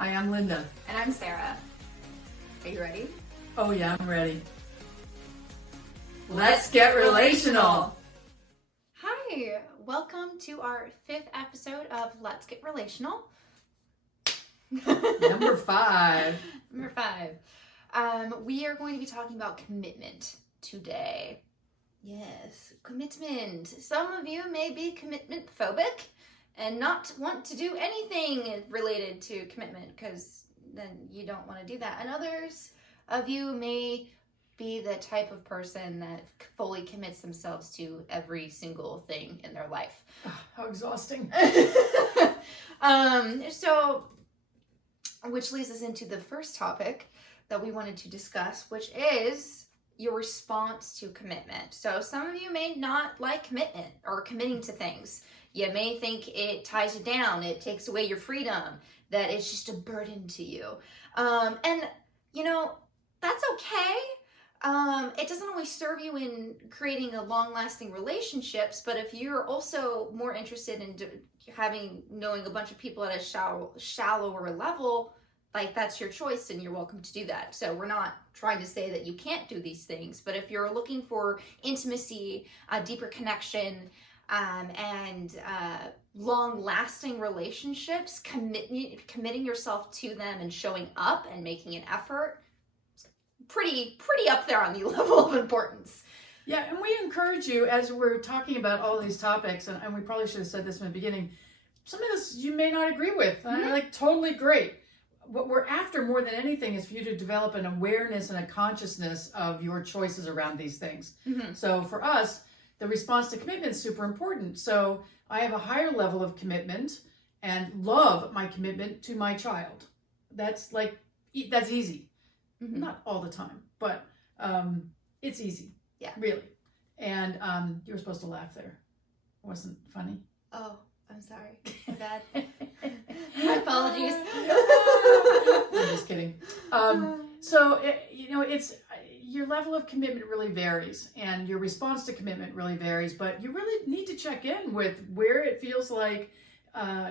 Hi, I'm Linda. And I'm Sarah. Are you ready? Oh yeah, I'm ready. Let's get relational. Hi, welcome to our 5th episode of Let's Get Relational. Number 5. Number 5. We are going to be talking about commitment today. Yes, commitment. Some of you may be commitment phobic and not want to do anything related to commitment because then you don't want to do that. And others of you may be the type of person that fully commits themselves to every single thing in their life. Oh, how exhausting. Which leads us into the first topic that we wanted to discuss, which is your response to commitment. So some of you may not like commitment or committing to things. You may think it ties you down, it takes away your freedom, that it's just a burden to you. And, you know, that's okay. It doesn't always serve you in creating a long-lasting relationships, but if you're also more interested in knowing a bunch of people at a shallower level, like that's your choice and you're welcome to do that. So we're not trying to say that you can't do these things, but if you're looking for intimacy, a deeper connection, and long-lasting relationships, committing yourself to them and showing up and making an effort, pretty up there on the level of importance. Yeah, and we encourage you as we're talking about all these topics, and we probably should have said this in the beginning, some of this you may not agree with. Mm-hmm. Like, totally great. What we're after more than anything is for you to develop an awareness and a consciousness of your choices around these things. Mm-hmm. So for us, the response to commitment is super important. So I have a higher level of commitment and love my commitment to my child. That's easy. Mm-hmm. Not all the time, but it's easy. Yeah. Really. And you were supposed to laugh there. It wasn't funny. Oh, I'm sorry. My bad. My apologies. I'm just kidding. It's your level of commitment really varies, and your response to commitment really varies, but you really need to check in with where it feels like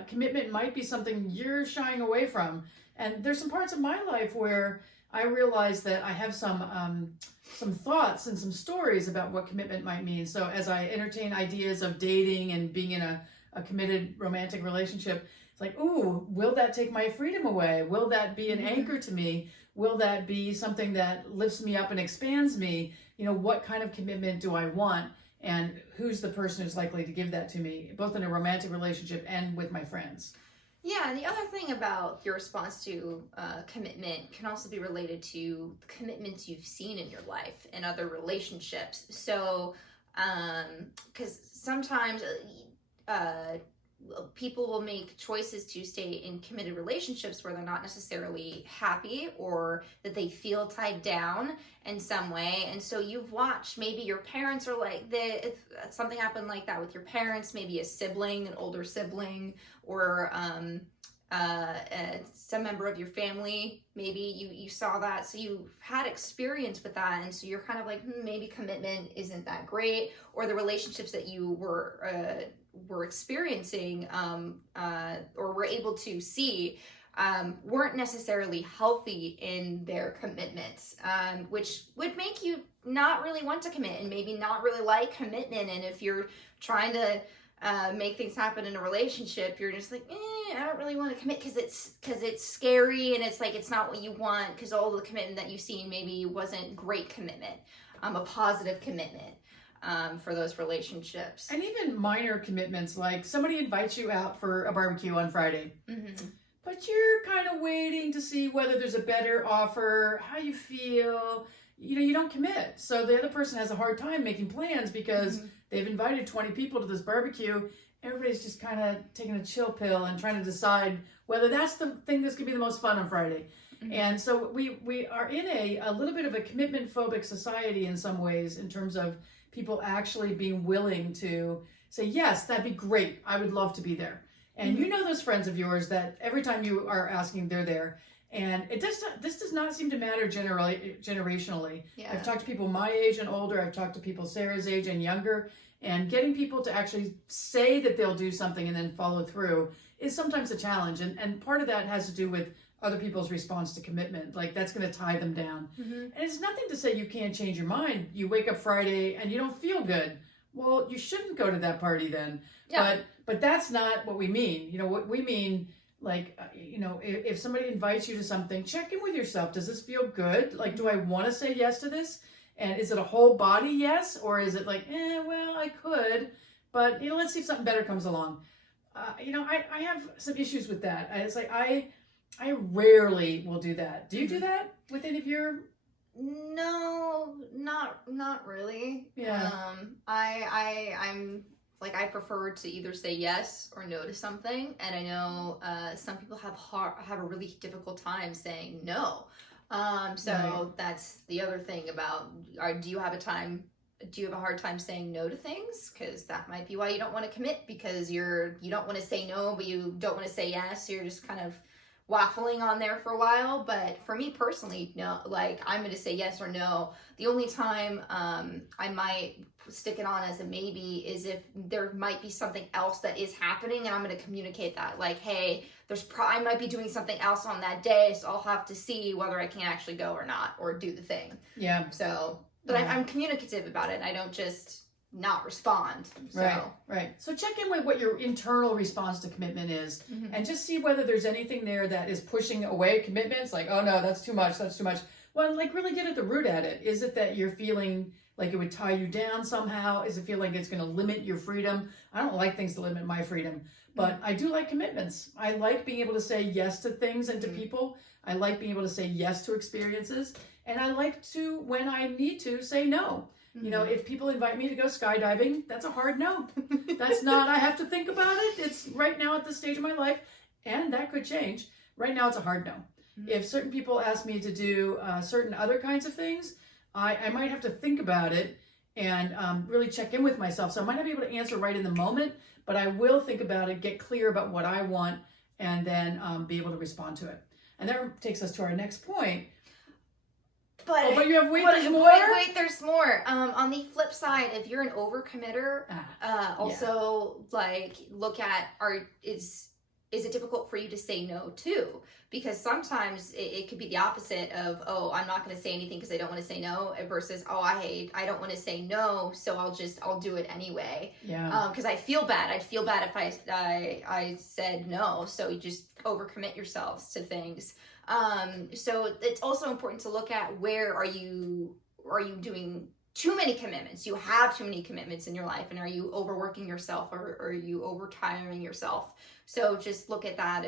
commitment might be something you're shying away from. And there's some parts of my life where I realize that I have some thoughts and some stories about what commitment might mean. So as I entertain ideas of dating and being in a committed romantic relationship, it's like, ooh, will that take my freedom away? Will that be an anchor to me? Will that be something that lifts me up and expands me? You know, what kind of commitment do I want? And who's the person who's likely to give that to me, both in a romantic relationship and with my friends? Yeah, and the other thing about your response to commitment can also be related to commitments you've seen in your life and other relationships. So, because sometimes people will make choices to stay in committed relationships where they're not necessarily happy or that they feel tied down in some way. And so you've watched, maybe your parents are like, if something happened like that with your parents, maybe a sibling, an older sibling, or some member of your family, maybe you saw that, so you've had experience with that, and so you're kind of like, maybe commitment isn't that great, or the relationships that you were experiencing or were able to see weren't necessarily healthy in their commitments, which would make you not really want to commit and maybe not really like commitment. And if you're trying to make things happen in a relationship, you're just like, I don't really want to commit because it's scary, and it's like it's not what you want because all the commitment that you've seen maybe wasn't great commitment, a positive commitment for those relationships. And even minor commitments, like somebody invites you out for a barbecue on Friday, but you're kind of waiting to see whether there's a better offer, how you feel. You know, you don't commit. So the other person has a hard time making plans because they've invited 20 people to this barbecue. Everybody's just kind of taking a chill pill and trying to decide whether that's the thing that's going to be the most fun on Friday. And so we are in a little bit of a commitment phobic society in some ways, in terms of people actually being willing to say, yes, that'd be great. I would love to be there. And you know those friends of yours that every time you are asking, they're there. And this does not seem to matter generationally. Yeah. I've talked to people my age and older. I've talked to people Sarah's age and younger. And getting people to actually say that they'll do something and then follow through is sometimes a challenge. And part of that has to do with other people's response to commitment. Like that's going to tie them down. And it's nothing to say you can't change your mind. You wake up Friday and you don't feel good. Well, you shouldn't go to that party then. Yeah. But that's not what we mean. What we mean, like, if somebody invites you to something, check in with yourself. Does this feel good? Like, do I want to say yes to this? And is it a whole body yes? Or is it like, well, I could, but, let's see if something better comes along. I have some issues with that. It's like, I rarely will do that. Do you do that with any of your? No, not really. Yeah. I'm like, I prefer to either say yes or no to something, and I know some people have a really difficult time saying no. So Right. that's the other thing about, do you have a hard time saying no to things? Because that might be why you don't want to commit, because you don't want to say no, but you don't want to say yes. You're just kind of waffling on there for a while. But for me personally, no, like, I'm going to say yes or no. The only time I might stick it on as a maybe is if there might be something else that is happening, and I'm going to communicate that, like, hey, I might be doing something else on that day, so I'll have to see whether I can actually go or not, or do the thing. Yeah. So, but I'm communicative about it. I don't just not respond. So. Right. So check in with what your internal response to commitment is, and just see whether there's anything there that is pushing away commitments. Like, oh no, that's too much. That's too much. Well, like, really get at the root at it. Is it that you're feeling like it would tie you down somehow? Is it feel like it's going to limit your freedom? I don't like things to limit my freedom, but I do like commitments. I like being able to say yes to things and to people. I like being able to say yes to experiences, and I like to, when I need to, say no. If people invite me to go skydiving, that's a hard no. That's not, I have to think about it. It's right now at this stage of my life, and that could change. Right now, it's a hard no. If certain people ask me to do certain other kinds of things, I might have to think about it and really check in with myself. So I might not be able to answer right in the moment, but I will think about it, get clear about what I want, and then be able to respond to it. And that takes us to our next point. But you have there's more? Wait, there's more. On the flip side, if you're an overcommitter, like, look at, is it difficult for you to say no too? Because sometimes it could be the opposite of, oh, I'm not going to say anything because I don't want to say no, versus, oh, I don't want to say no, so I'll do it anyway. Yeah. Because I feel bad. I'd feel bad if I said no. So you just overcommit yourselves to things. So it's also important to look at, where are you doing too many commitments? You have too many commitments in your life, and are you overworking yourself, or are you overtiring yourself? So just look at that,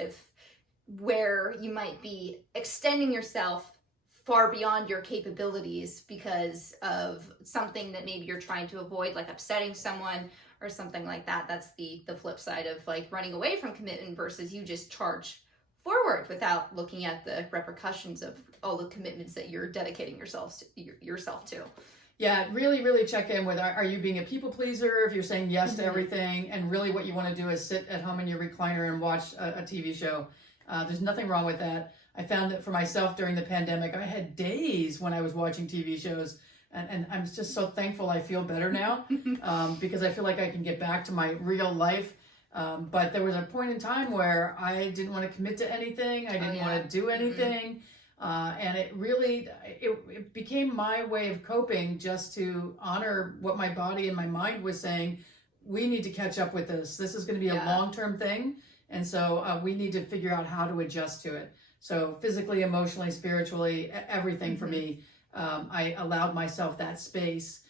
where you might be extending yourself far beyond your capabilities because of something that maybe you're trying to avoid, like upsetting someone or something like that. That's the flip side of, like, running away from commitment versus you just charge forward without looking at the repercussions of all the commitments that you're dedicating yourself to. Yeah, really, really check in with, are you being a people pleaser if you're saying yes to everything, and really what you want to do is sit at home in your recliner and watch a TV show. There's nothing wrong with that. I found that for myself during the pandemic, I had days when I was watching TV shows, and I'm just so thankful I feel better now because I feel like I can get back to my real life. But there was a point in time where I didn't want to commit to anything. I didn't want to do anything. And it really, it became my way of coping, just to honor what my body and my mind was saying. We need to catch up with this. This is going to be a long-term thing. And so we need to figure out how to adjust to it. So physically, emotionally, spiritually, everything for me, I allowed myself that space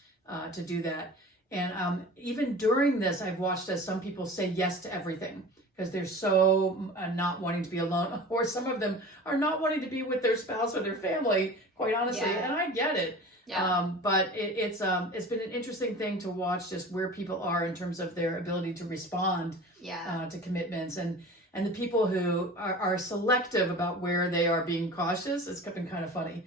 to do that. And even during this, I've watched as some people say yes to everything because they're so not wanting to be alone, or some of them are not wanting to be with their spouse or their family, quite honestly. And I get it. But it's been an interesting thing to watch, just where people are in terms of their ability to respond to commitments, and the people who are selective about where they are being cautious. It's been kind of funny.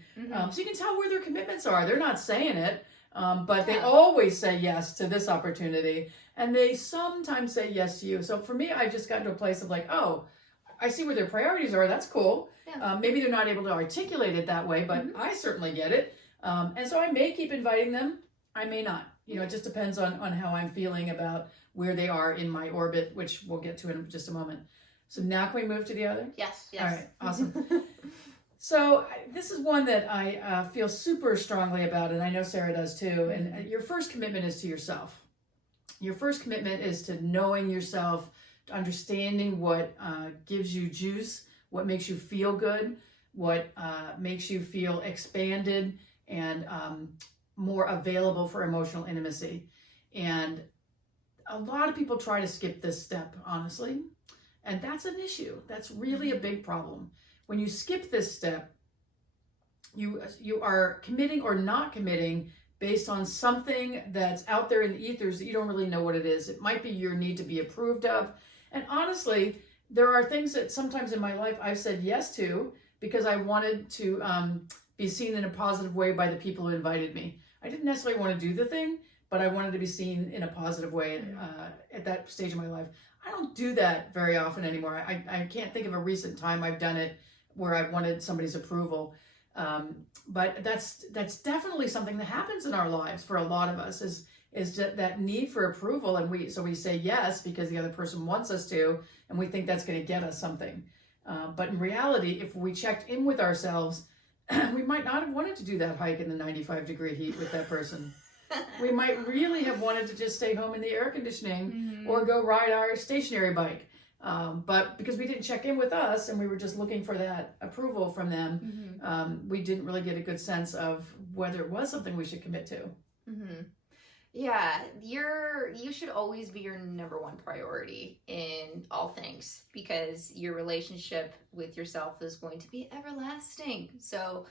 So you can tell where their commitments are. They're not saying it. But they always say yes to this opportunity, and they sometimes say yes to you. So for me, I've just gotten to a place of like, oh, I see where their priorities are. That's cool. Maybe they're not able to articulate it that way, but I certainly get it. And so I may keep inviting them. I may not. It just depends on how I'm feeling about where they are in my orbit, which we'll get to in just a moment. So now can we move to the other? Yes. All right, awesome. So this is one that I feel super strongly about, and I know Sarah does too. And your first commitment is to yourself. Your first commitment is to knowing yourself, to understanding what gives you juice, what makes you feel good, what makes you feel expanded and more available for emotional intimacy. And a lot of people try to skip this step, honestly, and that's an issue. That's really a big problem. When you skip this step, you are committing or not committing based on something that's out there in the ethers that you don't really know what it is. It might be your need to be approved of. And honestly, there are things that sometimes in my life I've said yes to because I wanted to be seen in a positive way by the people who invited me. I didn't necessarily want to do the thing, but I wanted to be seen in a positive way at that stage of my life. I don't do that very often anymore. I can't think of a recent time I've done it where I wanted somebody's approval. But that's definitely something that happens in our lives for a lot of us is that need for approval. And we say yes because the other person wants us to, and we think that's going to get us something. But in reality, if we checked in with ourselves, we might not have wanted to do that hike in the 95-degree heat with that person. We might really have wanted to just stay home in the air conditioning or go ride our stationary bike. But because we didn't check in with us and we were just looking for that approval from them, we didn't really get a good sense of whether it was something we should commit to. Yeah, you should always be your number one priority in all things because your relationship with yourself is going to be everlasting. So,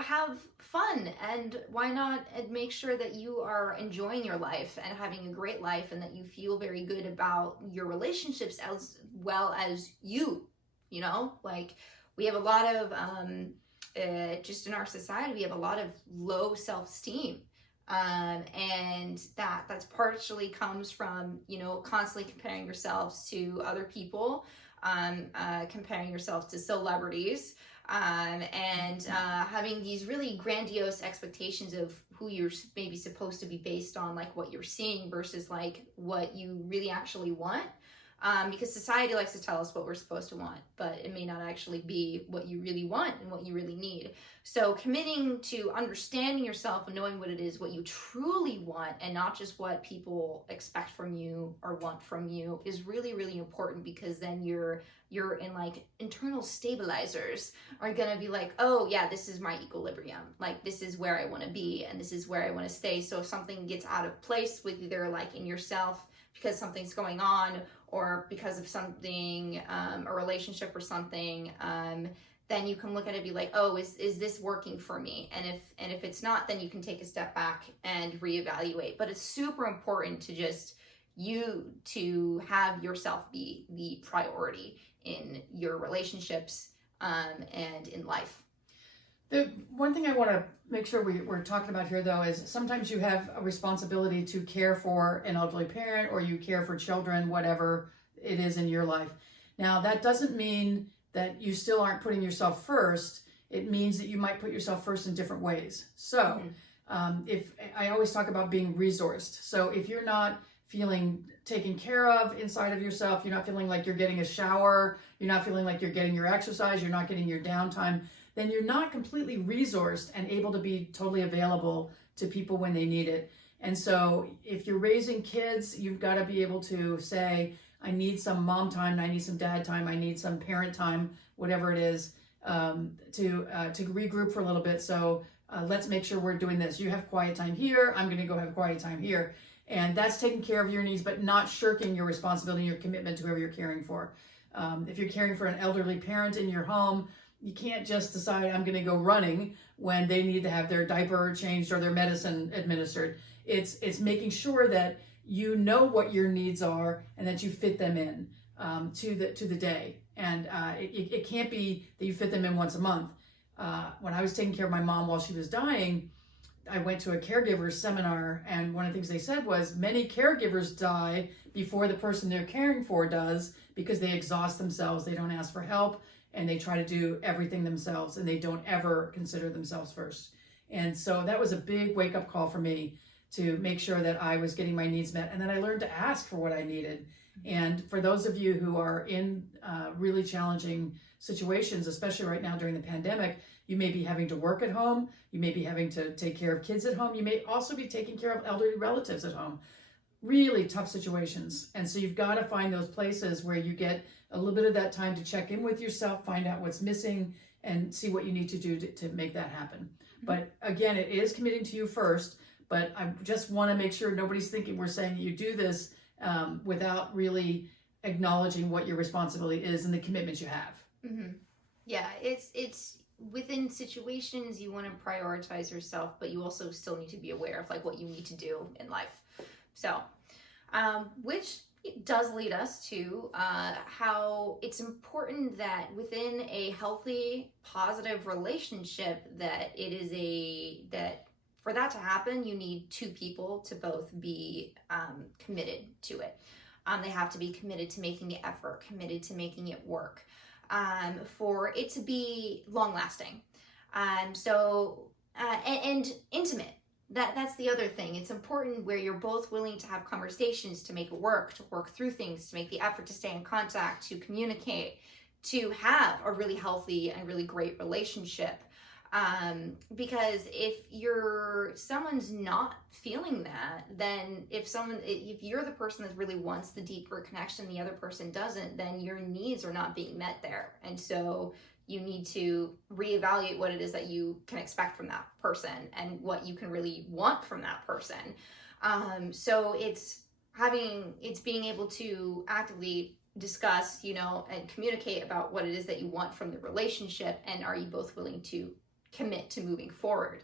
have fun, and why not make sure that you are enjoying your life and having a great life and that you feel very good about your relationships as well as you, like we have a lot of, just in our society, we have a lot of low self-esteem. And that's partially comes from, constantly comparing yourselves to other people, comparing yourself to celebrities, and having these really grandiose expectations of who you're maybe supposed to be based on, like what you're seeing versus like what you really actually want. Because society likes to tell us what we're supposed to want, but it may not actually be what you really want and what you really need. So committing to understanding yourself and knowing what it is, what you truly want, and not just what people expect from you or want from you is really, really important, because then you're in like internal stabilizers are going to be like, oh yeah, this is my equilibrium. Like this is where I want to be and this is where I want to stay. So if something gets out of place with either like in yourself because something's going on or because of something, a relationship or something, then you can look at it and be like, oh, is this working for me? And if it's not, then you can take a step back and reevaluate. But it's super important to just to have yourself be the priority in your relationships and in life. The one thing I want to make sure we're talking about here, though, is sometimes you have a responsibility to care for an elderly parent or you care for children, whatever it is in your life. Now, that doesn't mean that you still aren't putting yourself first. It means that you might put yourself first in different ways. So if I always talk about being resourced. So if you're not feeling taken care of inside of yourself, you're not feeling like you're getting a shower, you're not feeling like you're getting your exercise, you're not getting your downtime, then you're not completely resourced and able to be totally available to people when they need it. And so if you're raising kids, you've got to be able to say, I need some mom time, I need some dad time, I need some parent time, whatever it is, to regroup for a little bit. So let's make sure we're doing this. You have quiet time here, I'm going to go have quiet time here. And that's taking care of your needs, but not shirking your responsibility and your commitment to whoever you're caring for. If you're caring for an elderly parent in your home, you can't just decide I'm going to go running when they need to have their diaper changed or their medicine administered. It's making sure that you know what your needs are and that you fit them in to the day. And it can't be that you fit them in once a month. When I was taking care of my mom while she was dying, I went to a caregiver seminar, and one of the things they said was many caregivers die before the person they're caring for does because they exhaust themselves, they don't ask for help, and they try to do everything themselves, and they don't ever consider themselves first. And so that was a big wake-up call for me to make sure that I was getting my needs met, and then I learned to ask for what I needed. And for those of you who are in really challenging situations, especially right now during the pandemic, you may be having to work at home. You may be having to take care of kids at home. You may also be taking care of elderly relatives at home. Really tough situations. And so you've got to find those places where you get a little bit of that time to check in with yourself, find out what's missing, and see what you need to do to make that happen. But again, it is committing to you first, but I just want to make sure nobody's thinking we're saying that you do this without really acknowledging what your responsibility is and the commitment you have. Mm-hmm. Yeah, it's within situations you want to prioritize yourself, but you also still need to be aware of like what you need to do in life. So, which does lead us to how it's important that within a healthy, positive relationship, that for that to happen, you need two people to both be committed to it. They have to be committed to making the effort, committed to making it work, for it to be long lasting. And intimate. That's the other thing. It's important where you're both willing to have conversations, to make it work, to work through things, to make the effort to stay in contact, to communicate, to have a really healthy and really great relationship. Because if someone's not feeling that, then if you're the person that really wants the deeper connection, the other person doesn't, then your needs are not being met there. And so you need to reevaluate what it is that you can expect from that person and what you can really want from that person. So it's being able to actively discuss, and communicate about what it is that you want from the relationship, and are you both willing to commit to moving forward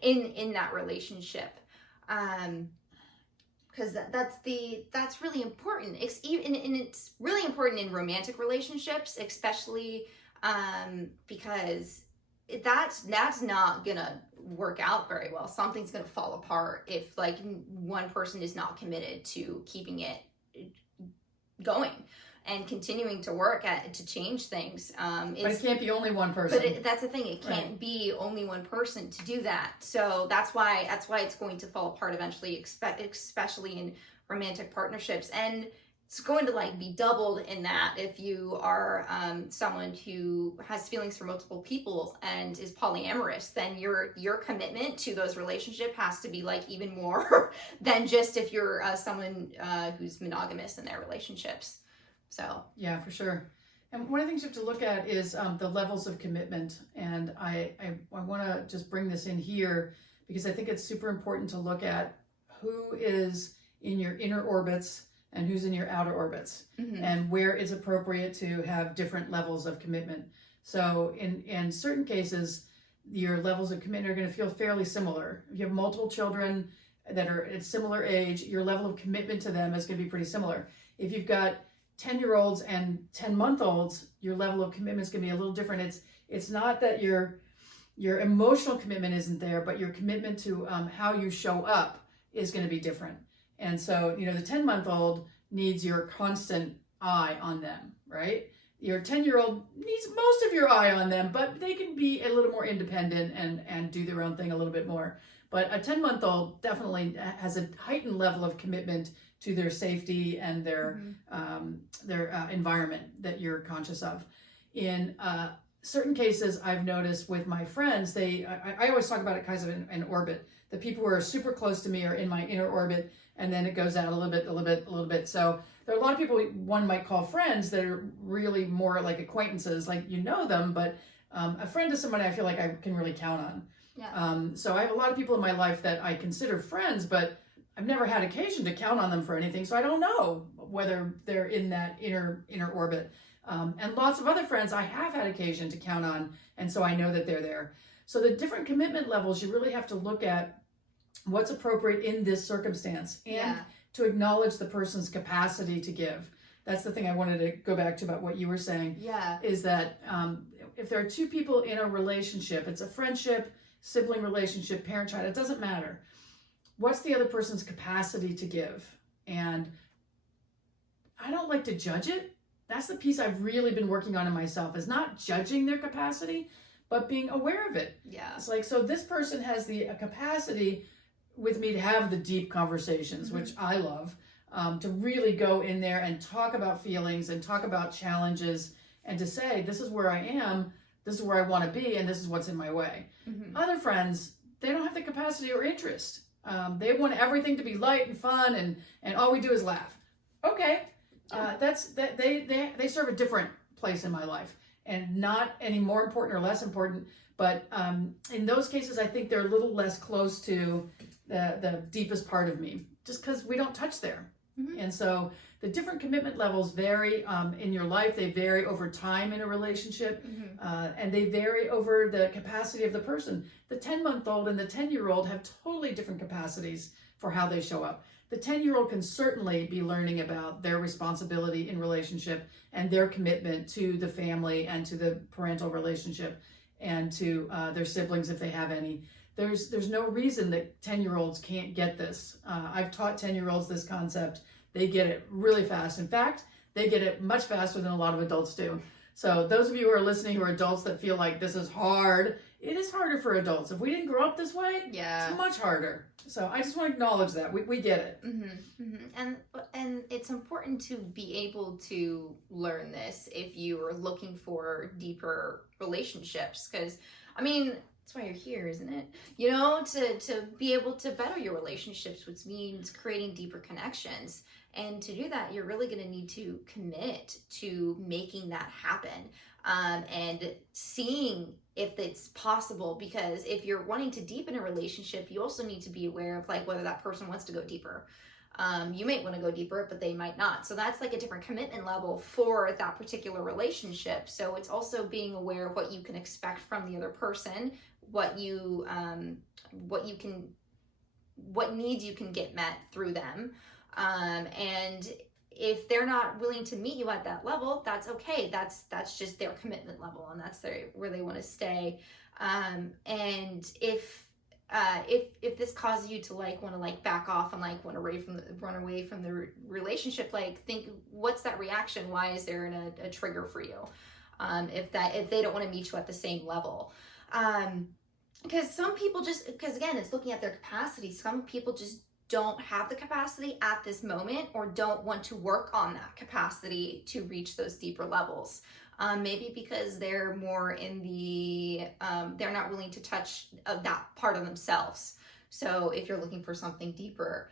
in that relationship, because that's really important. It's really important in romantic relationships, especially because that's not gonna work out very well. Something's gonna fall apart if like one person is not committed to keeping it going and continuing to work to change things. But it can't be only one person. But that's the thing. It can't be only one person to do that. So that's why it's going to fall apart eventually, especially in romantic partnerships. And it's going to be doubled in that if you are someone who has feelings for multiple people and is polyamorous, then your commitment to those relationships has to be even more than just if you're someone who's monogamous in their relationships. So yeah, for sure. And one of the things you have to look at is the levels of commitment. And I want to just bring this in here because I think it's super important to look at who is in your inner orbits and who's in your outer orbits, and where it's appropriate to have different levels of commitment. So in certain cases, your levels of commitment are going to feel fairly similar. If you have multiple children that are at similar age, your level of commitment to them is going to be pretty similar. If you've got 10-year-olds and 10-month-olds, your level of commitment is going to be a little different. It's not that your emotional commitment isn't there, but your commitment to how you show up is going to be different. And so, the 10-month-old needs your constant eye on them, right? Your 10-year-old needs most of your eye on them, but they can be a little more independent and do their own thing a little bit more. But a 10-month-old definitely has a heightened level of commitment to their safety and their environment that you're conscious of. In certain cases, I've noticed with my friends, I always talk about it kind of in orbit. The people who are super close to me are in my inner orbit, and then it goes out a little bit. So there are a lot of people one might call friends that are really more like acquaintances, like you know them, but a friend is somebody I feel like I can really count on. Yeah. So I have a lot of people in my life that I consider friends, but I've never had occasion to count on them for anything, so I don't know whether they're in that inner orbit. And lots of other friends I have had occasion to count on, and so I know that they're there. So the different commitment levels, you really have to look at what's appropriate in this circumstance and to acknowledge the person's capacity to give. That's the thing I wanted to go back to about what you were saying. Yeah. Is that if there are two people in a relationship, it's a friendship, sibling relationship, parent-child, it doesn't matter. What's the other person's capacity to give? And I don't like to judge it. That's the piece I've really been working on in myself, is not judging their capacity, but being aware of it. Yeah. It's so this person has the capacity with me to have the deep conversations, which I love. to really go in there and talk about feelings and talk about challenges and to say, this is where I am, this is where I want to be, and this is what's in my way. Other friends, they don't have the capacity or interest. They want everything to be light and fun, and all we do is laugh. Okay, they serve a different place in my life, and not any more important or less important. But in those cases, I think they're a little less close to the deepest part of me, just because we don't touch there. And so the different commitment levels vary in your life. They vary over time in a relationship, and they vary over the capacity of the person. The 10-month-old and the 10-year-old have totally different capacities for how they show up. The 10-year-old can certainly be learning about their responsibility in relationship and their commitment to the family and to the parental relationship and to their siblings if they have any. There's no reason that 10-year-olds can't get this. I've taught 10-year-olds this concept. They get it really fast. In fact, they get it much faster than a lot of adults do. So those of you who are listening who are adults that feel like this is hard, it is harder for adults. If we didn't grow up this way, it's much harder. So I just want to acknowledge that. We get it. And it's important to be able to learn this if you are looking for deeper relationships. Because, I mean, that's why you're here, isn't it? You know, to be able to better your relationships, which means creating deeper connections. And to do that, you're really going to need to commit to making that happen and seeing if it's possible. Because if you're wanting to deepen a relationship, you also need to be aware of like whether that person wants to go deeper. You might want to go deeper, but they might not. So that's like a different commitment level for that particular relationship. So it's also being aware of what you can expect from the other person, what needs you can get met through them. And if they're not willing to meet you at that level, that's okay. That's just their commitment level, and that's where they want to stay. And if this causes you to like want to like back off and like run away from the relationship, like think, what's that reaction? Why is there a trigger for you? If they don't want to meet you at the same level. Because some people because again, it's looking at their capacity. Some people just don't have the capacity at this moment or don't want to work on that capacity to reach those deeper levels. Maybe because they're more in they're not willing to touch that part of themselves. So if you're looking for something deeper,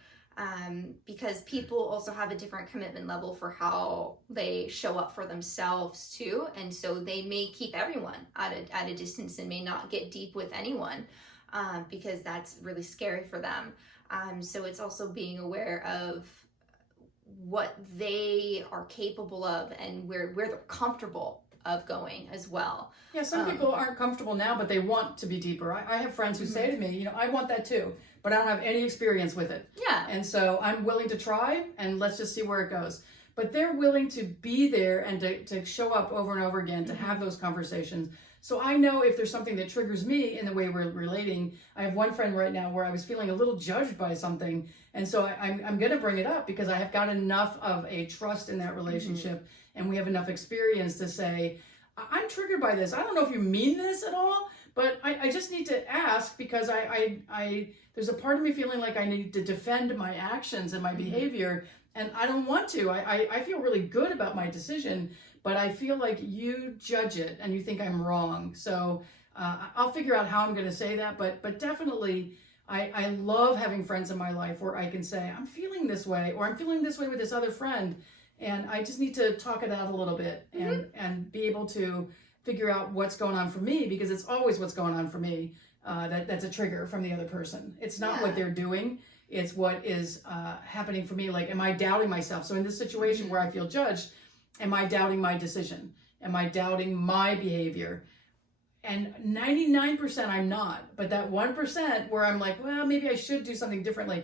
because people also have a different commitment level for how they show up for themselves too. And so they may keep everyone at a distance and may not get deep with anyone because that's really scary for them. So it's also being aware of what they are capable of and where they're comfortable of going as well. Yeah, some people aren't comfortable now, but they want to be deeper. I have friends who say to me, I want that too, but I don't have any experience with it. Yeah. And so I'm willing to try, and let's just see where it goes. But they're willing to be there and to show up over and over again, to have those conversations. So I know if there's something that triggers me in the way we're relating. I have one friend right now where I was feeling a little judged by something. And so I'm going to bring it up because I have got enough of a trust in that relationship and we have enough experience to say, I'm triggered by this. I don't know if you mean this at all, but I just need to ask because I there's a part of me feeling like I need to defend my actions and my behavior. And I don't want to. I feel really good about my decision, but I feel like you judge it and you think I'm wrong. So I'll figure out how I'm going to say that. But definitely, I love having friends in my life where I can say, I'm feeling this way, or I'm feeling this way with this other friend. And I just need to talk it out a little bit and be able to figure out what's going on for me, because it's always what's going on for me that's a trigger from the other person. It's not what they're doing. It's what is happening for me. Like, am I doubting myself? So in this situation where I feel judged, am I doubting my decision? Am I doubting my behavior? And 99% I'm not. But that 1% where I'm like, well, maybe I should do something differently,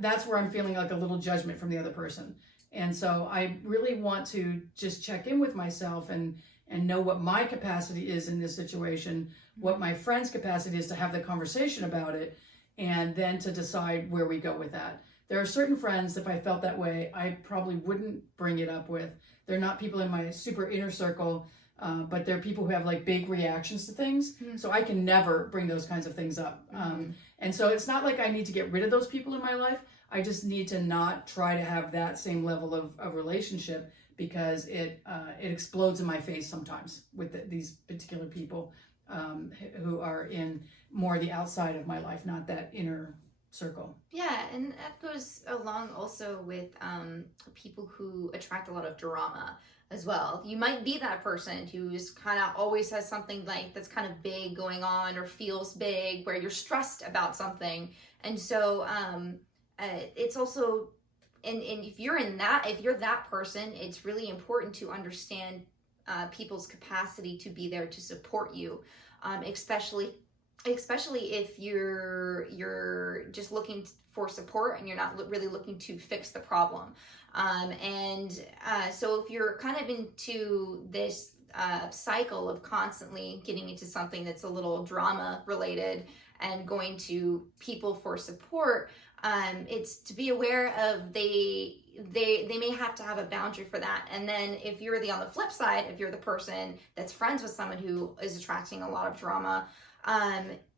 that's where I'm feeling like a little judgment from the other person. And so I really want to just check in with myself and know what my capacity is in this situation, what my friend's capacity is to have the conversation about it, and then to decide where we go with that. There are certain friends, if I felt that way, I probably wouldn't bring it up with. They're not people in my super inner circle, but they're people who have like big reactions to things. So I can never bring those kinds of things up. And so it's not like I need to get rid of those people in my life. I just need to not try to have that same level of relationship, because it explodes in my face sometimes with these particular people who are in more the outside of my life, not that inner circle. Yeah, and that goes along also with people who attract a lot of drama as well. You might be that person who's kind of always has something like that's kind of big going on or feels big, where you're stressed about something. And so it's also, and if you're that person, it's really important to understand people's capacity to be there to support you, especially if you're just looking for support and you're not really looking to fix the problem. So if you're kind of into this cycle of constantly getting into something that's a little drama related and going to people for support, it's to be aware of they may have to have a boundary for that. And then if you're on the flip side, if you're the person that's friends with someone who is attracting a lot of drama,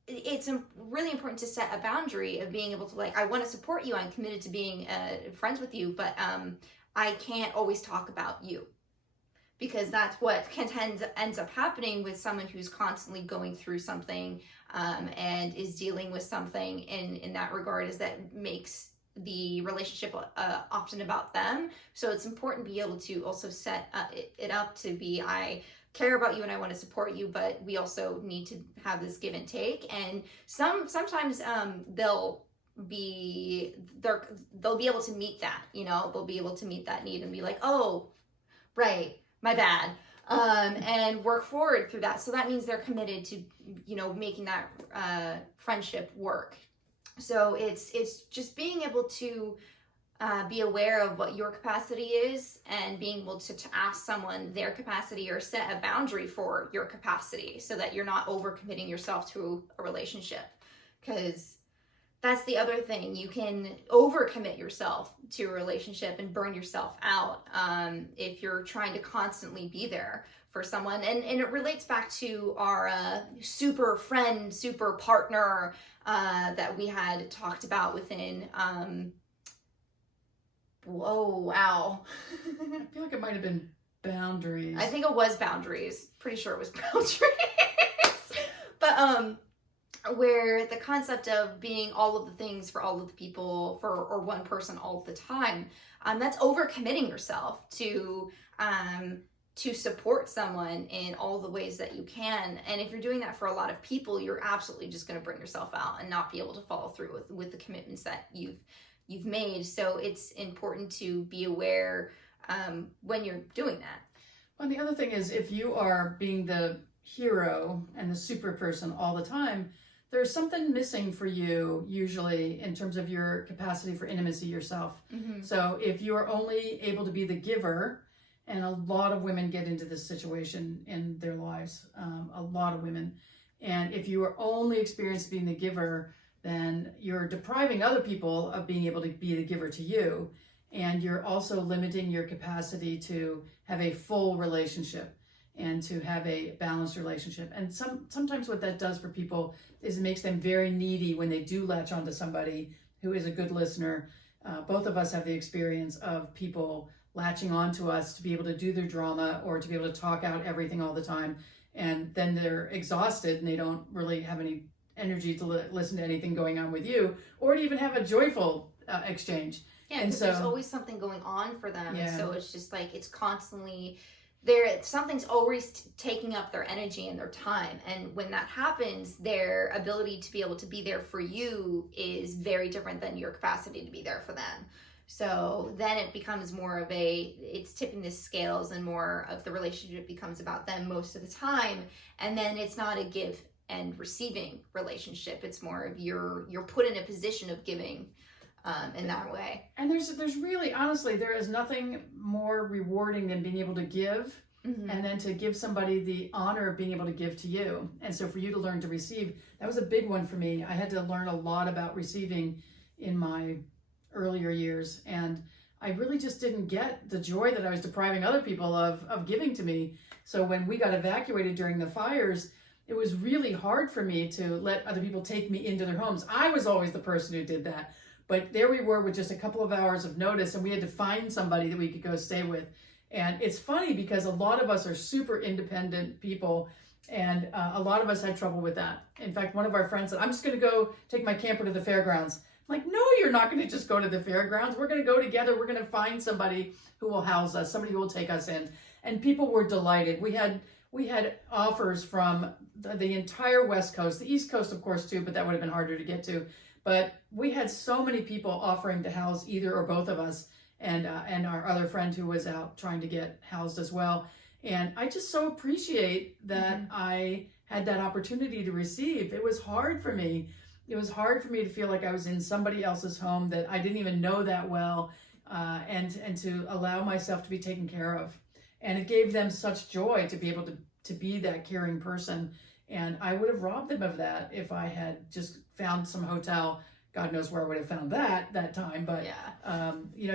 it's really important to set a boundary of being able to, like, I want to support you, I'm committed to being friends with you, but I can't always talk about you, because that's what ends up happening with someone who's constantly going through something and is dealing with something in that regard, is that makes the relationship often about them. So it's important to be able to also set it up to be, I care about you and I want to support you, but we also need to have this give and take. And sometimes they'll be able to meet that, they'll be able to meet that need and be like, oh, right, my bad, and work forward through that. So that means they're committed to, making that friendship work. So it's just being able to be aware of what your capacity is, and being able to ask someone their capacity, or set a boundary for your capacity, so that you're not overcommitting yourself to a relationship. Because that's the other thing. You can overcommit yourself to a relationship and burn yourself out if you're trying to constantly be there for someone. And it relates back to our super friend, super partner that we had talked about within whoa, wow. I feel like it might have been boundaries. I think it was boundaries. Pretty sure it was boundaries. But where the concept of being all of the things for all of the people, or one person all the time, that's overcommitting yourself to support someone in all the ways that you can. And if you're doing that for a lot of people, you're absolutely just going to burn yourself out and not be able to follow through with the commitments that you've made. So it's important to be aware when you're doing that. Well, the other thing is, if you are being the hero and the super person all the time, there's something missing for you usually in terms of your capacity for intimacy yourself. Mm-hmm. So if you are only able to be the giver, and a lot of women get into this situation in their lives, a lot of women, and if you are only experienced being the giver, then you're depriving other people of being able to be the giver to you. And you're also limiting your capacity to have a full relationship and to have a balanced relationship. And sometimes what that does for people is it makes them very needy when they do latch onto somebody who is a good listener. Both of us have the experience of people latching onto us to be able to do their drama or to be able to talk out everything all the time. And then they're exhausted and they don't really have any energy to listen to anything going on with you, or to even have a joyful exchange. Yeah, because there's always something going on for them. Yeah. So it's just like, it's constantly something's always taking up their energy and their time. And when that happens, their ability to be able to be there for you is very different than your capacity to be there for them. So then it becomes more of it's tipping the scales, and more of the relationship becomes about them most of the time. And then it's not a give and receiving relationship. It's more of you're put in a position of giving in that way. And there's really, honestly, there is nothing more rewarding than being able to give, mm-hmm. and then to give somebody the honor of being able to give to you. And so for you to learn to receive, that was a big one for me. I had to learn a lot about receiving in my earlier years, and I really just didn't get the joy that I was depriving other people of giving to me. So when we got evacuated during the fires, it was really hard for me to let other people take me into their homes. I was always the person who did that. But there we were with just a couple of hours of notice, and we had to find somebody that we could go stay with. And it's funny because a lot of us are super independent people, and a lot of us had trouble with that. In fact, one of our friends said, I'm just going to go take my camper to the fairgrounds. I'm like, no, you're not going to just go to the fairgrounds. We're going to go together. We're going to find somebody who will house us, somebody who will take us in. And people were delighted. We had offers from the entire West Coast, the East Coast, of course, too, but that would have been harder to get to. But we had so many people offering to house either or both of us, and our other friend who was out trying to get housed as well. And I just so appreciate that I had that opportunity to receive. It was hard for me. It was hard for me to feel like I was in somebody else's home that I didn't even know that well, and to allow myself to be taken care of. And it gave them such joy to be able to be that caring person. And I would have robbed them of that if I had just found some hotel. God knows where I would have found that time. But,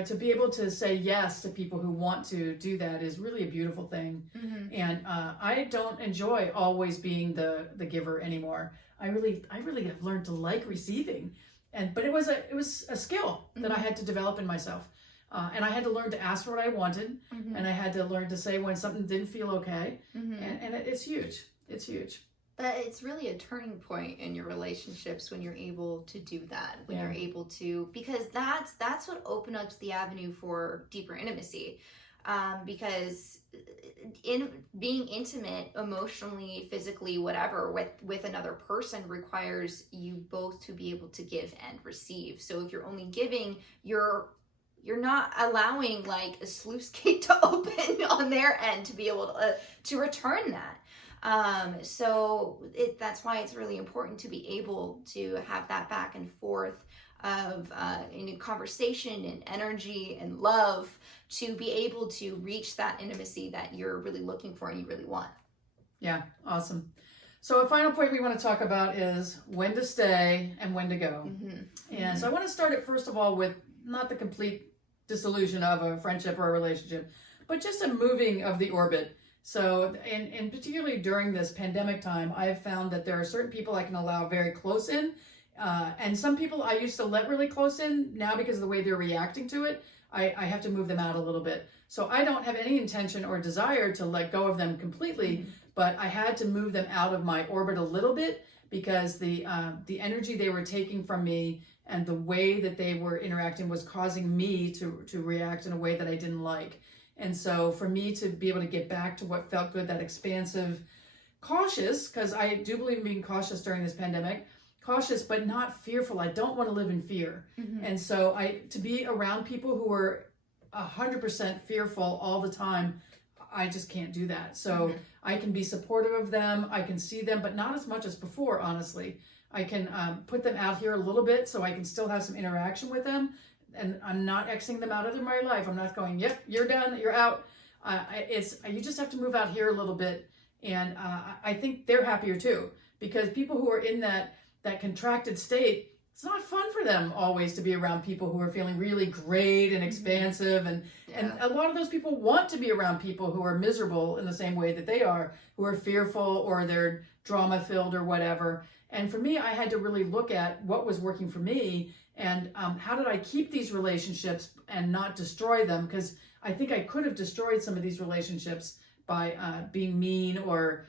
to be able to say yes to people who want to do that is really a beautiful thing. And I don't enjoy always being the giver anymore. I really have learned to like receiving. But it was a skill that I had to develop in myself. And I had to learn to ask for what I wanted. And I had to learn to say when something didn't feel okay. And it's huge. It's huge. But it's really a turning point in your relationships when you're able to do that, when you're able to, because that's what opens up the avenue for deeper intimacy. Because in being intimate emotionally, physically, whatever with another person requires you both to be able to give and receive. So if you're only giving, you're not allowing like a sluice gate to open on their end to be able to return that. That's why it's really important to be able to have that back and forth of in conversation and energy and love to be able to reach that intimacy that you're really looking for and you really want. Yeah, awesome. So a final point we want to talk about is when to stay and when to go. And so I want to start it first of all with not the complete dissolution of a friendship or a relationship, but just a moving of the orbit. So, and particularly during this pandemic time, I've found that there are certain people I can allow very close in, and some people I used to let really close in. Now, because of the way they're reacting to it, I have to move them out a little bit. So I don't have any intention or desire to let go of them completely, but I had to move them out of my orbit a little bit because the energy they were taking from me and the way that they were interacting was causing me to react in a way that I didn't like. And so for me to be able to get back to what felt good, that expansive, cautious, because I do believe in being cautious during this pandemic, cautious, but not fearful. I don't want to live in fear. And so to be around people who are 100% fearful all the time, I just can't do that. So I can be supportive of them. I can see them, but not as much as before, honestly. I can put them out here a little bit so I can still have some interaction with them. And I'm not Xing them out of my life. I'm not going, yep, you're done, you're out. You just have to move out here a little bit. And I think they're happier too, because people who are in that contracted state, it's not fun for them always to be around people who are feeling really great and expansive. And a lot of those people want to be around people who are miserable in the same way that they are, who are fearful or they're drama filled or whatever. And for me, I had to really look at what was working for me and how did I keep these relationships and not destroy them? Because I think I could have destroyed some of these relationships by being mean or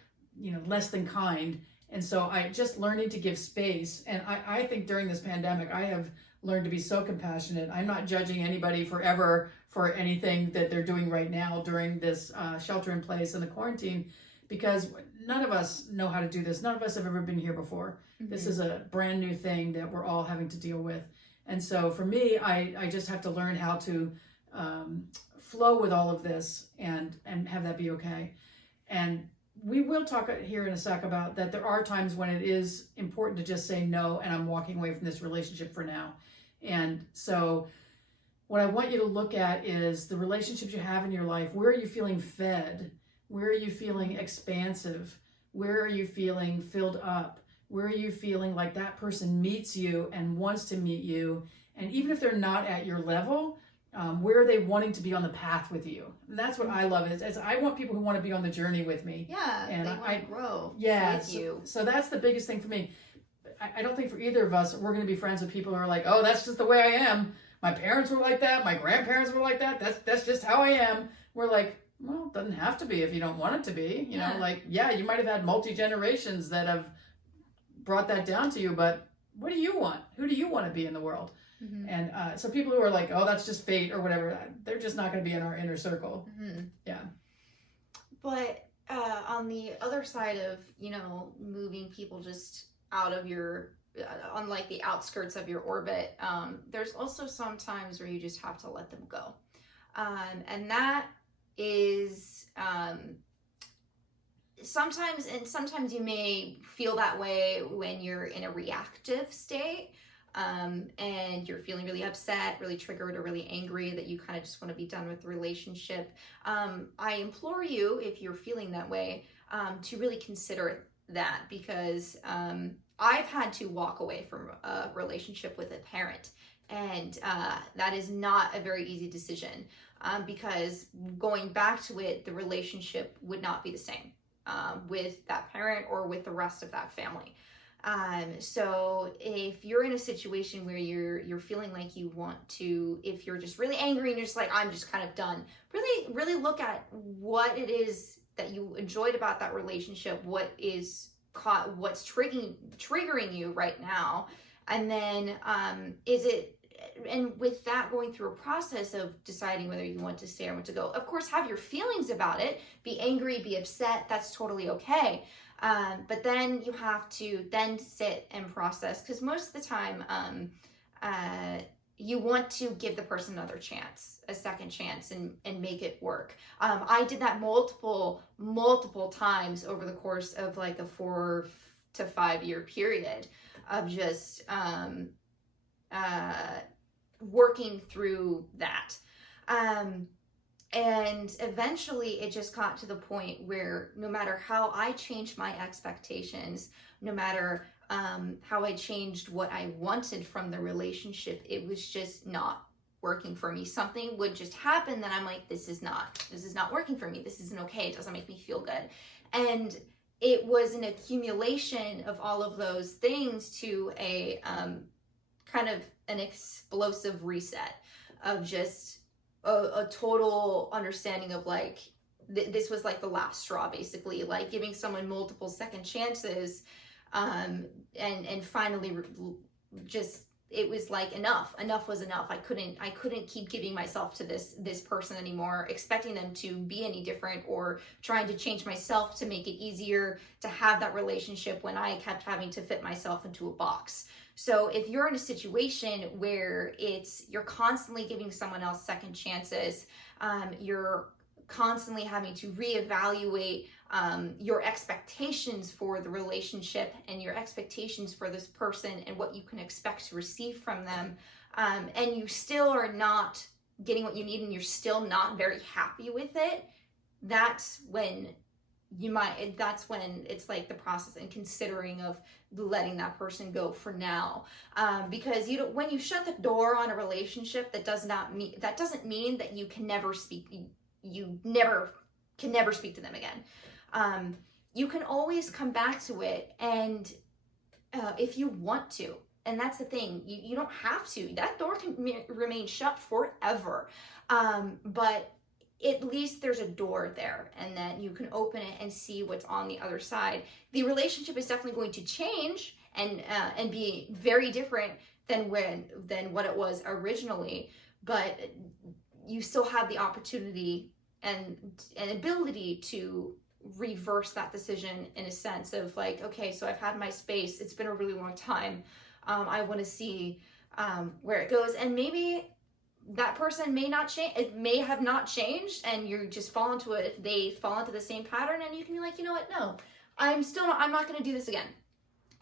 less than kind. And so I just learning to give space. And I think during this pandemic, I have learned to be so compassionate. I'm not judging anybody forever for anything that they're doing right now during this shelter in place and the quarantine, because none of us know how to do this. None of us have ever been here before. This is a brand new thing that we're all having to deal with. And so for me, I just have to learn how to flow with all of this and have that be okay. And we will talk here in a sec about that there are times when it is important to just say no, and I'm walking away from this relationship for now. And so what I want you to look at is the relationships you have in your life. Where are you feeling fed? Where are you feeling expansive? Where are you feeling filled up? Where are you feeling like that person meets you and wants to meet you? And even if they're not at your level, where are they wanting to be on the path with you? And that's what I love. Is I want people who want to be on the journey with me. Yeah, and they want to grow with you. So that's the biggest thing for me. I don't think for either of us, we're going to be friends with people who are like, oh, that's just the way I am. My parents were like that. My grandparents were like that. That's just how I am. We're like, well, it doesn't have to be if you don't want it to be. You know, like, yeah, you might have had multi-generations that have brought that down to you, but what do you want? Who do you want to be in the world? Mm-hmm. And so people who are like, oh, that's just fate or whatever, they're just not going to be in our inner circle. Mm-hmm. Yeah. But on the other side of, you know, moving people just out of your, on like the outskirts of your orbit, there's also some times where you just have to let them go. And that is sometimes you may feel that way when you're in a reactive state, and you're feeling really upset, really triggered, or really angry that you kind of just want to be done with the relationship. I implore you, if you're feeling that way, to really consider that, because I've had to walk away from a relationship with a parent, and that is not a very easy decision, because going back to it, the relationship would not be the same with that parent or with the rest of that family. So if you're in a situation where you're feeling like you want to, if you're just really angry and you're just like, I'm just kind of done, really look at what it is that you enjoyed about that relationship, what's triggering you right now, and then and with that, going through a process of deciding whether you want to stay or want to go. Of course, have your feelings about it, be angry, be upset, that's totally okay. But then you have to then sit and process, because most of the time you want to give the person another chance, a second chance, and make it work. I did that multiple times over the course of like a 4 to 5 year period of just working through that. And eventually it just got to the point where no matter how I changed my expectations, no matter how I changed what I wanted from the relationship, it was just not working for me. Something would just happen that I'm like, this is not working for me. This isn't okay. It doesn't make me feel good. And it was an accumulation of all of those things to a kind of an explosive reset of just a total understanding of like, this was like the last straw, basically, like giving someone multiple second chances, and finally just, it was like enough was enough. I couldn't keep giving myself to this person anymore, expecting them to be any different, or trying to change myself to make it easier to have that relationship when I kept having to fit myself into a box. So if you're in a situation where you're constantly giving someone else second chances, you're constantly having to reevaluate your expectations for the relationship and your expectations for this person and what you can expect to receive from them, and you still are not getting what you need and you're still not very happy with it, that's when it's like the process and considering of letting that person go for now, because when you shut the door on a relationship, that doesn't mean that you can never speak to them again. You can always come back to it, and if you want to, and that's the thing, you don't have to. That door can remain shut forever, but at least there's a door there, and then you can open it and see what's on the other side. The relationship is definitely going to change and be very different than what it was originally, but you still have the opportunity and ability to reverse that decision, in a sense of like, okay, so I've had my space, it's been a really long time, I want to see where it goes, and maybe that person may not change, it may have not changed, and you just fall into it, they fall into the same pattern, and you can be like, you know what, no, I'm not going to do this again.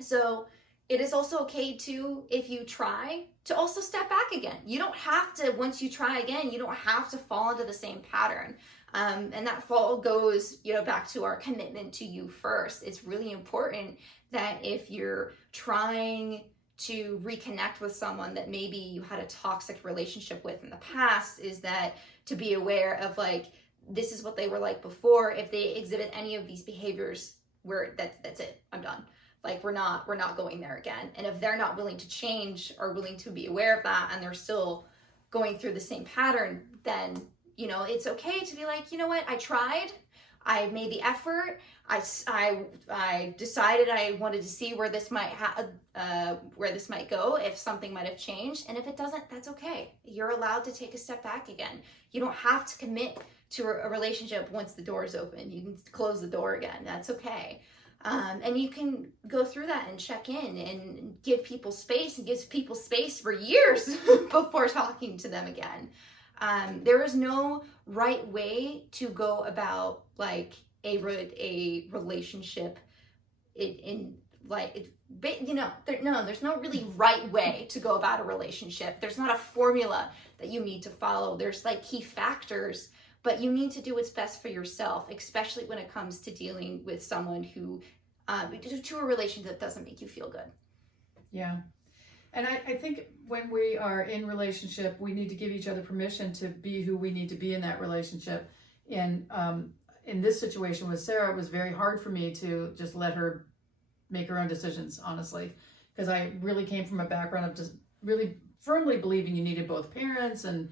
So it is also okay to, if you try, to also step back again. You don't have to, once you try again, you don't have to fall into the same pattern. And that fall goes, back to our commitment to you first. It's really important that if you're trying to reconnect with someone that maybe you had a toxic relationship with in the past, is that to be aware of like, this is what they were like before. If they exhibit any of these behaviors, that's it, I'm done. like we're not going there again. And if they're not willing to change or willing to be aware of that, and they're still going through the same pattern, then, you know, it's okay to be like, you know what, I tried, I made the effort, I decided I wanted to see where this might go, if something might have changed. And if it doesn't, that's okay. You're allowed to take a step back again. You don't have to commit to a relationship once the door is open. You can close the door again. That's okay. And you can go through that and check in and give people space, and gives people space for years before talking to them again. There is no right way to go about like a relationship there's no really right way to go about a relationship. There's not a formula that you need to follow. There's like key factors, but you need to do what's best for yourself, especially when it comes to dealing with someone who to a relationship that doesn't make you feel good. Yeah. And I think when we are in relationship, we need to give each other permission to be who we need to be in that relationship. And in this situation with Sarah, it was very hard for me to just let her make her own decisions, honestly, because I really came from a background of just really firmly believing you needed both parents. And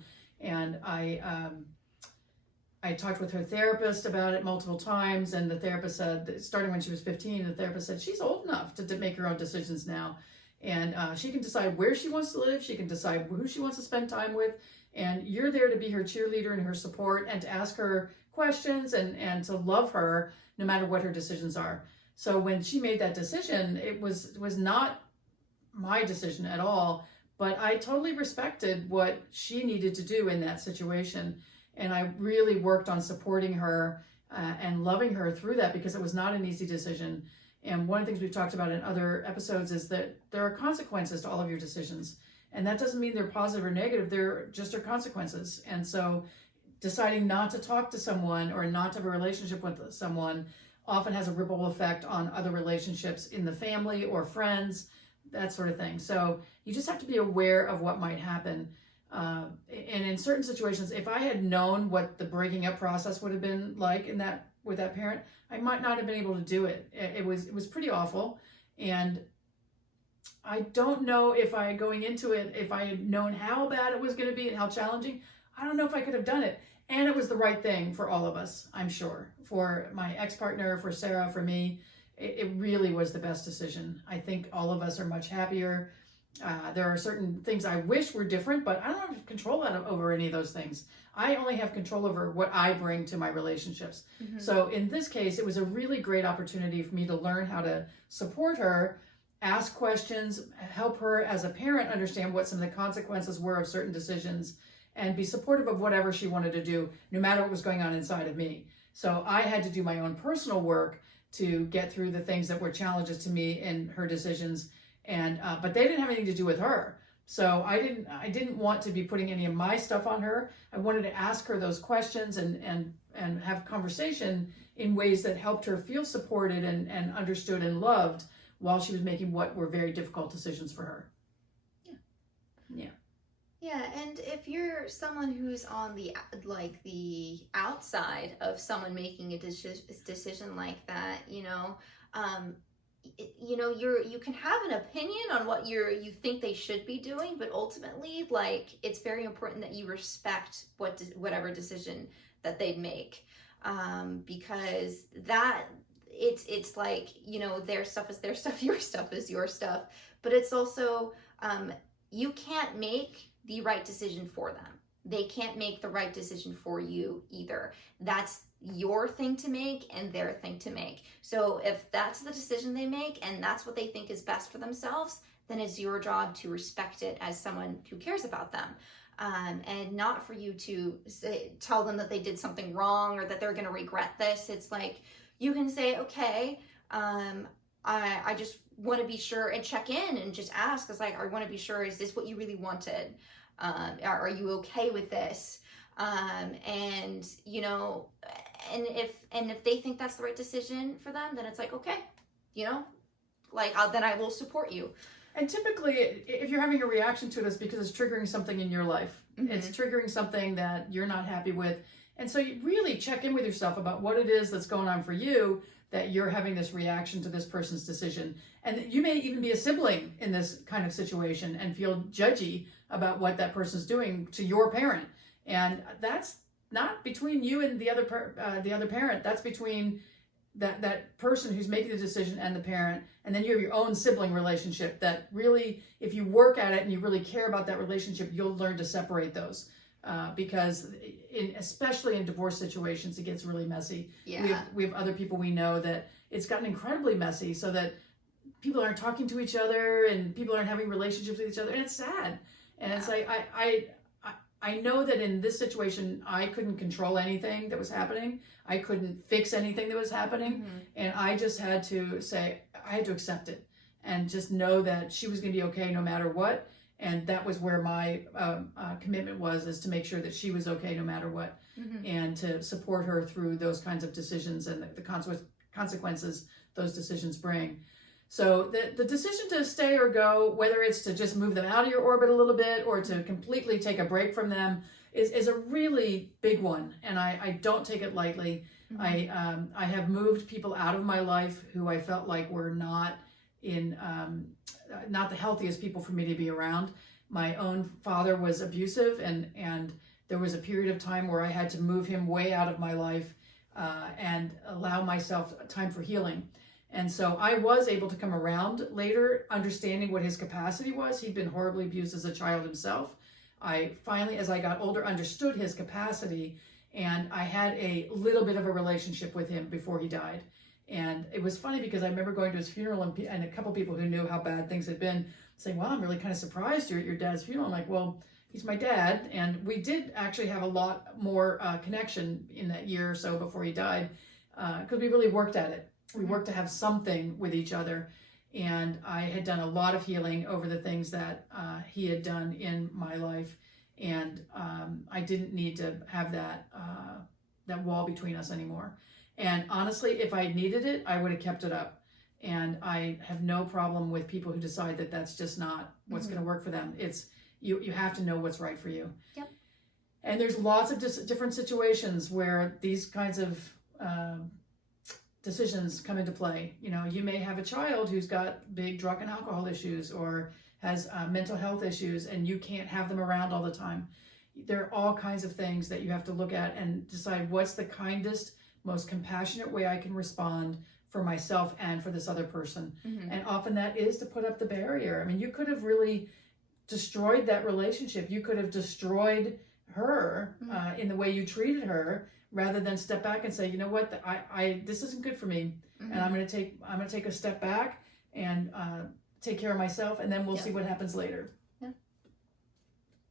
I talked with her therapist about it multiple times, and the therapist said, starting when she was 15, the therapist said, she's old enough to make her own decisions now. And she can decide where she wants to live. She can decide who she wants to spend time with. And you're there to be her cheerleader and her support, and to ask her questions and to love her no matter what her decisions are. So when she made that decision, it was not my decision at all, but I totally respected what she needed to do in that situation. And I really worked on supporting her and loving her through that, because it was not an easy decision. And one of the things we've talked about in other episodes is that there are consequences to all of your decisions. And that doesn't mean they're positive or negative. They're just our consequences. And so deciding not to talk to someone or not to have a relationship with someone often has a ripple effect on other relationships in the family or friends, that sort of thing. So you just have to be aware of what might happen. And in certain situations, if I had known what the breaking up process would have been like with that parent, I might not have been able to do it. It was pretty awful. And I don't know if going into it, if I had known how bad it was going to be and how challenging, I don't know if I could have done it. And it was the right thing for all of us, I'm sure. For my ex-partner, for Sarah, for me, it really was the best decision. I think all of us are much happier. There are certain things I wish were different, but I don't have control over any of those things. I only have control over what I bring to my relationships. Mm-hmm. So in this case, it was a really great opportunity for me to learn how to support her, ask questions, help her as a parent understand what some of the consequences were of certain decisions, and be supportive of whatever she wanted to do, no matter what was going on inside of me. So I had to do my own personal work to get through the things that were challenges to me in her decisions. And but they didn't have anything to do with her. So I didn't want to be putting any of my stuff on her. I wanted to ask her those questions and have conversation in ways that helped her feel supported and understood and loved while she was making what were very difficult decisions for her. Yeah, and if you're someone who's on the outside of someone making a decision like that, you can have an opinion on what you think they should be doing, but ultimately, it's very important that you respect whatever decision that they make, because that it's like, their stuff is their stuff, your stuff is your stuff, but it's also you can't make the right decision for them. They can't make the right decision for you either. That's your thing to make and their thing to make. So if that's the decision they make and that's what they think is best for themselves, then it's your job to respect it as someone who cares about them. And not for you to tell them that they did something wrong or that they're going to regret this. It's like, you can say, okay, I just want to be sure and check in and just ask. It's like, I want to be sure, is this what you really wanted? Are you okay with this? And if they think that's the right decision for them, then it's like, okay, then I will support you. And typically, if you're having a reaction to it, it's because it's triggering something in your life. Mm-hmm. It's triggering something that you're not happy with. And so you really check in with yourself about what it is that's going on for you, that you're having this reaction to this person's decision. And you may even be a sibling in this kind of situation and feel judgy about what that person's doing to your parent. And that's not between you and the other parent. That's between that person who's making the decision and the parent. And then you have your own sibling relationship that really, if you work at it and you really care about that relationship, you'll learn to separate those. Because especially in divorce situations, it gets really messy. Yeah. We have other people we know that it's gotten incredibly messy, so that people aren't talking to each other and people aren't having relationships with each other, and it's sad. And it's like I know that in this situation I couldn't control anything that was happening. I couldn't fix anything that was happening, and I just had to say, I had to accept it and just know that she was going to be okay no matter what. And that was where my commitment was, is to make sure that she was okay no matter what, and to support her through those kinds of decisions and the consequences those decisions bring. So the decision to stay or go, whether it's to just move them out of your orbit a little bit or to completely take a break from them, is a really big one. And I don't take it lightly. I have moved people out of my life who I felt like were not the healthiest people for me to be around. My own father was abusive, and there was a period of time where I had to move him way out of my life and allow myself time for healing. And so I was able to come around later, understanding what his capacity was. He'd been horribly abused as a child himself. I finally, as I got older, understood his capacity, and I had a little bit of a relationship with him before he died. And it was funny because I remember going to his funeral, and a couple people who knew how bad things had been saying, "Well, I'm really kind of surprised you're at your dad's funeral." I'm like, "Well, he's my dad." And we did actually have a lot more connection in that year or so before he died, because we really worked at it. We worked to have something with each other. And I had done a lot of healing over the things that he had done in my life. And I didn't need to have that wall between us anymore. And honestly, if I needed it, I would have kept it up. And I have no problem with people who decide that that's just not what's going to work for them. It's you have to know what's right for you. Yep. And there's lots of different situations where these kinds of decisions come into play. You know, you may have a child who's got big drug and alcohol issues or has mental health issues, and you can't have them around all the time. There are all kinds of things that you have to look at and decide what's the kindest, most compassionate way I can respond for myself and for this other person. And often that is to put up the barrier. I mean, you could have really destroyed that relationship. You could have destroyed her in the way you treated her, rather than step back and say, you know what, I this isn't good for me, and I'm going to take a step back and take care of myself, and then we'll see what happens later.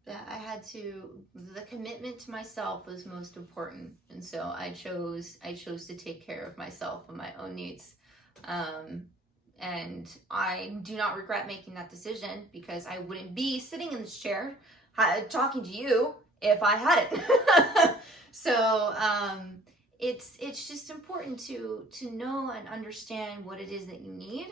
Yeah, the commitment to myself was most important, and so I chose to take care of myself and my own needs, and I do not regret making that decision, because I wouldn't be sitting in this chair talking to you if I hadn't. So it's just important to know and understand what it is that you need,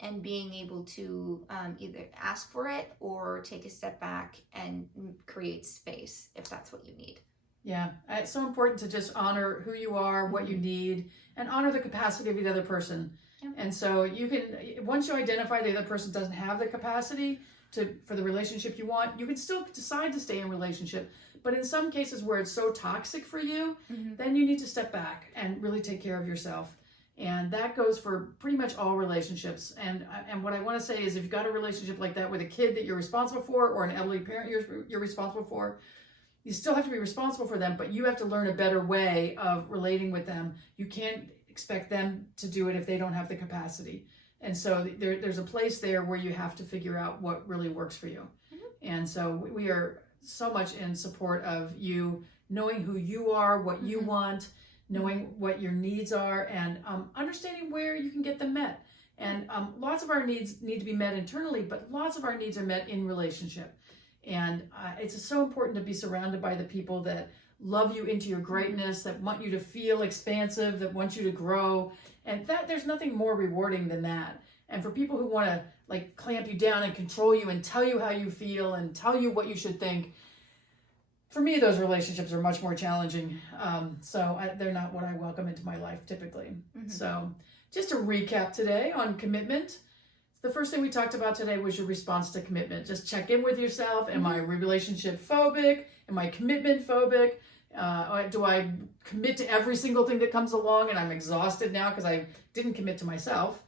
and being able to either ask for it or take a step back and create space if that's what you need. Yeah, it's so important to just honor who you are, what you need, and honor the capacity of the other person. Yep. And so you can, once you identify the other person doesn't have the capacity for the relationship you want, you can still decide to stay in a relationship. But in some cases where it's so toxic for you, then you need to step back and really take care of yourself. And that goes for pretty much all relationships. And what I want to say is, if you've got a relationship like that with a kid that you're responsible for, or an elderly parent you're responsible for, you still have to be responsible for them, but you have to learn a better way of relating with them. You can't expect them to do it if they don't have the capacity. And so there's a place there where you have to figure out what really works for you. And so we are so much in support of you knowing who you are, what you want, knowing what your needs are, and understanding where you can get them met. And lots of our needs need to be met internally, but lots of our needs are met in relationship. And it's so important to be surrounded by the people that love you into your greatness, that want you to feel expansive, that want you to grow. And that there's nothing more rewarding than that. And for people who want to like clamp you down and control you and tell you how you feel and tell you what you should think, for me, those relationships are much more challenging. They're not what I welcome into my life typically. So just to recap today on commitment, the first thing we talked about today was your response to commitment. Just check in with yourself. Am I relationship phobic? Am I commitment phobic? Do I commit to every single thing that comes along and I'm exhausted now because I didn't commit to myself?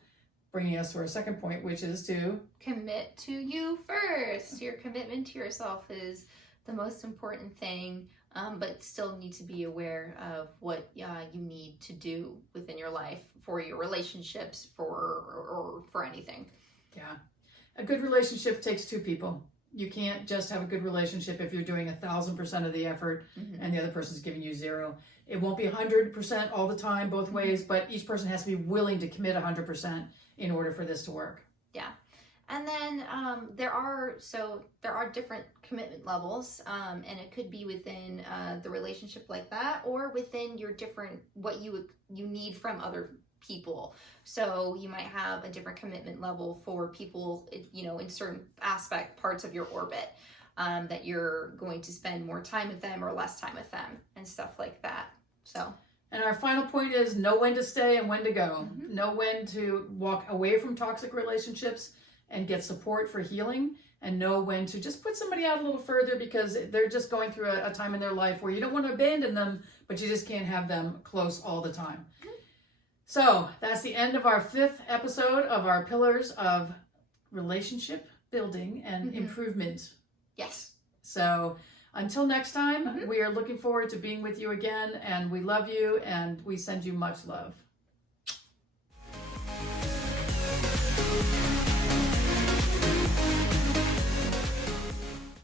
Bringing us to our second point, which is to commit to you first. Your commitment to yourself is the most important thing, but still need to be aware of what you need to do within your life for your relationships, or for anything. Yeah. A good relationship takes two people. You can't just have a good relationship if you're doing 1,000% of the effort and the other person's giving you 0. It won't be 100% all the time, both ways, but each person has to be willing to commit 100% in order for this to work. Yeah. And then there are different commitment levels, and it could be within the relationship like that, or within your different, what you need from other people. So you might have a different commitment level for people, in certain parts of your orbit, that you're going to spend more time with them or less time with them and stuff like that. So. And our final point is know when to stay and when to go. Know when to walk away from toxic relationships and get support for healing, and know when to just put somebody out a little further because they're just going through a time in their life where you don't want to abandon them, but you just can't have them close all the time. So that's the end of our 5th episode of our pillars of relationship building and improvement. Yes. So until next time, we are looking forward to being with you again, and we love you and we send you much love.